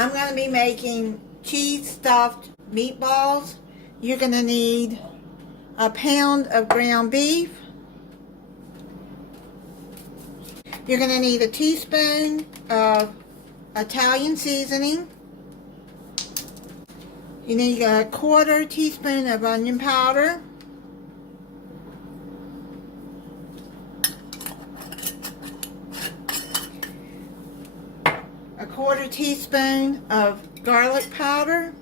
I'm going to be making cheese stuffed meatballs. You're going to need a pound of ground beef. You're going to need a teaspoon of Italian seasoning. You need a quarter teaspoon of onion powder. A quarter teaspoon of garlic powder.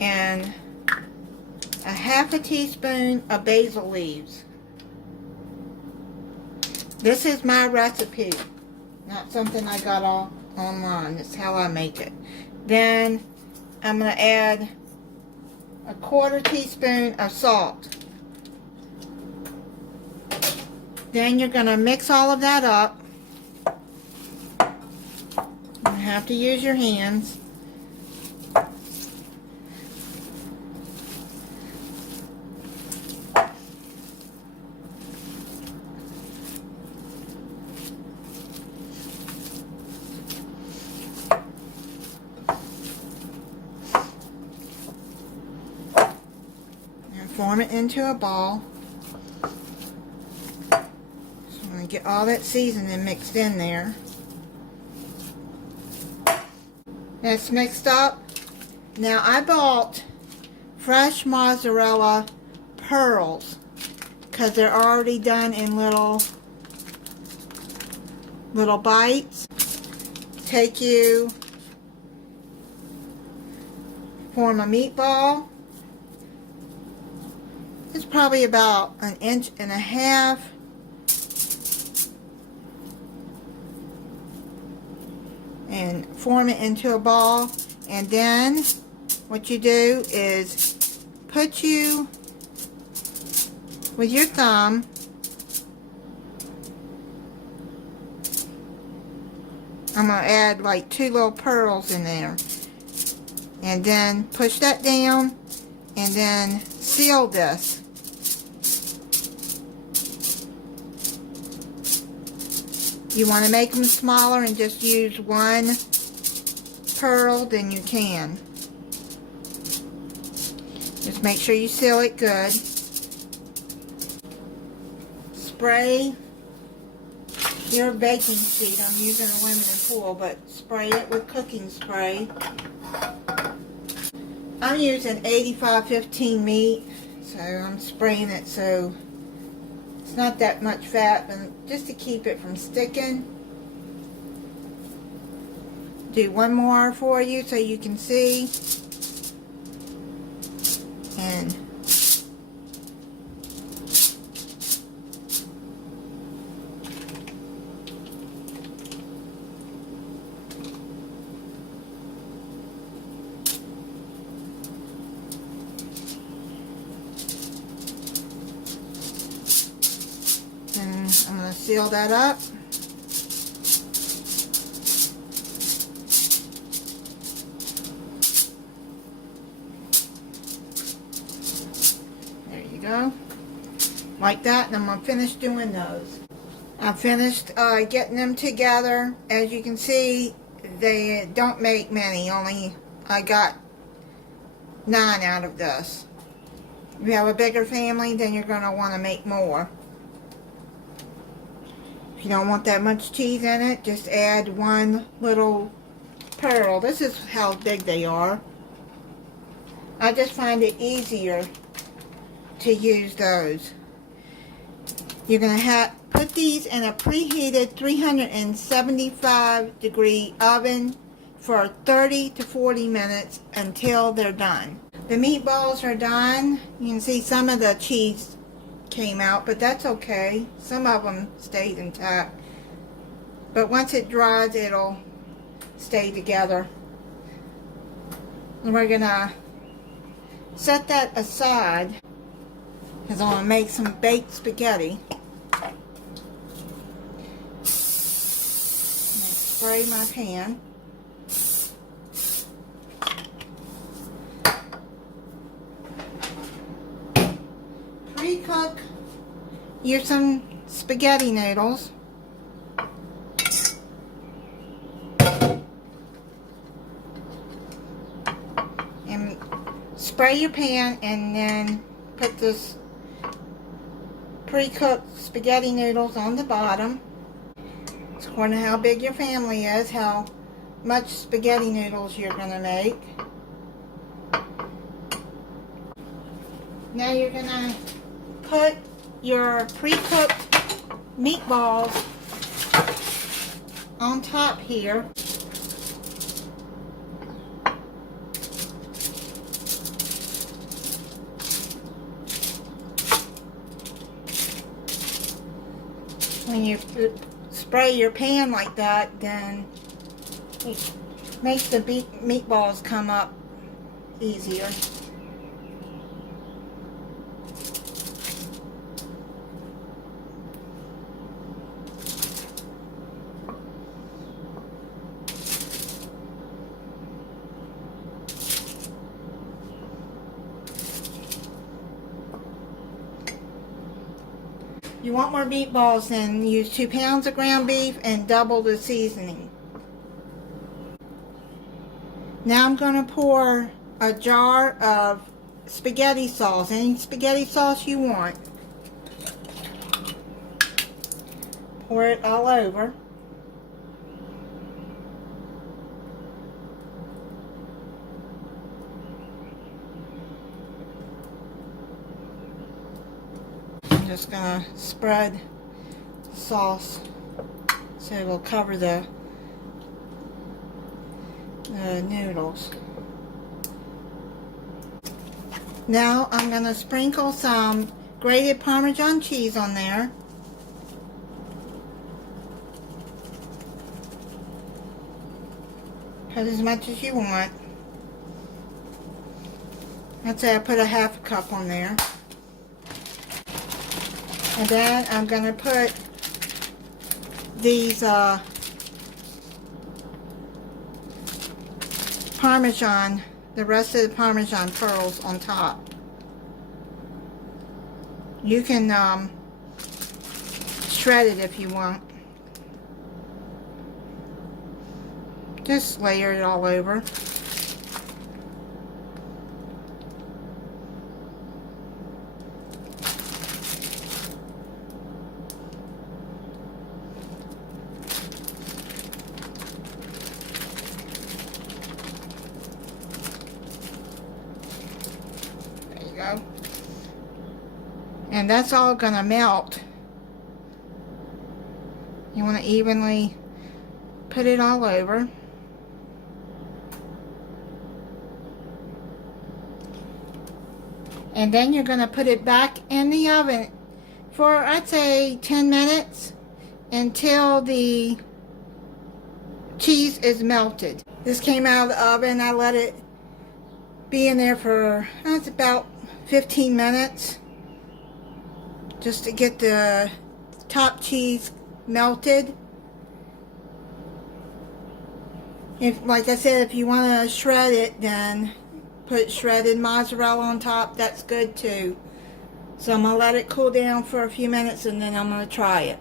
And a half a teaspoon of basil leaves. This is my recipe, not something I got all online. It's how I make it. Then I'm going to add a quarter teaspoon of salt. Then you're going to mix all of that up. You have to use your hands. Form it into a ball. So I'm going to get all that seasoning mixed in there. That's mixed up. Now I bought fresh mozzarella pearls because they're already done in little bites. Form a meatball. It's probably about 1.5 inches. And form it into a ball. And then what you do is put with your thumb, I'm going to add like 2 little pearls in there. And then push that down and then seal this. You want to make them smaller and just use 1 pearl, then you can. Just make sure you seal it good. Spray your baking sheet. I'm using aluminum foil, but spray it with cooking spray. I'm using 85/15 meat, so I'm spraying it so it's not that much fat, but just to keep it from sticking. Do one more for you so you can see. And I'm going to seal that up. There you go. Like that, and I'm going to finish doing those. I finished getting them together. As you can see, they don't make many. I got 9 out of this. If you have a bigger family, then you're going to want to make more. If you don't want that much cheese in it, just add 1 little pearl. This is how big they are. I just find it easier to use those. You're going to put these in a preheated 375 degree oven for 30 to 40 minutes until they're done. The meatballs are done. You can see some of the cheese came out, but that's okay. Some of them stayed intact, but once it dries, it'll stay together. And we're gonna set that aside because I'm gonna make some baked spaghetti. Spray my pan. cook you some spaghetti noodles. And spray your pan and then put this pre-cooked spaghetti noodles on the bottom. It's according to how big your family is, how much spaghetti noodles you're going to make. Now you're going to put your pre-cooked meatballs on top here. When you spray your pan like that, then it makes the meatballs come up easier. You want more meatballs, then use 2 pounds of ground beef and double the seasoning. Now I'm going to pour a jar of spaghetti sauce, any spaghetti sauce you want. Pour it all over. Just gonna spread sauce so it will cover the noodles. Now I'm gonna sprinkle some grated Parmesan cheese on there. Put as much as you want. I'd say I put a half a cup on there. And then I'm going to put these Parmesan, the rest of the Parmesan pearls on top. You can shred it if you want. Just layer it all over. Go. And that's all gonna melt. You want to evenly put it all over. And then you're gonna put it back in the oven for, I'd say, 10 minutes until the cheese is melted. This came out of the oven. I let it be in there for, it's about 15 minutes just to get the top cheese melted. If, like I said, if you want to shred it, then put shredded mozzarella on top. That's good too. So I'm going to let it cool down for a few minutes and then I'm going to try it.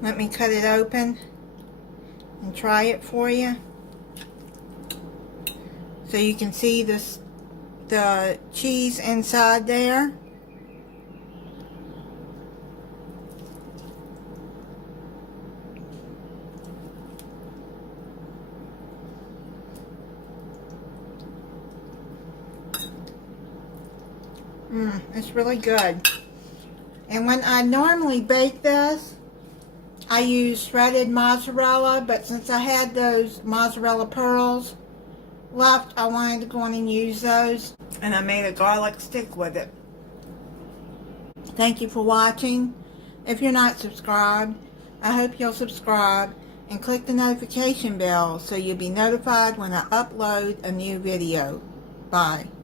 Let me cut it open and try it for you. So you can see this, the cheese inside there. It's really good. And when I normally bake this, I use shredded mozzarella, but since I had those mozzarella pearls left, I wanted to go on and use those, and I made a garlic stick with it. Thank you for watching. If you're not subscribed, I hope you'll subscribe and click the notification bell so you'll be notified when I upload a new video. Bye.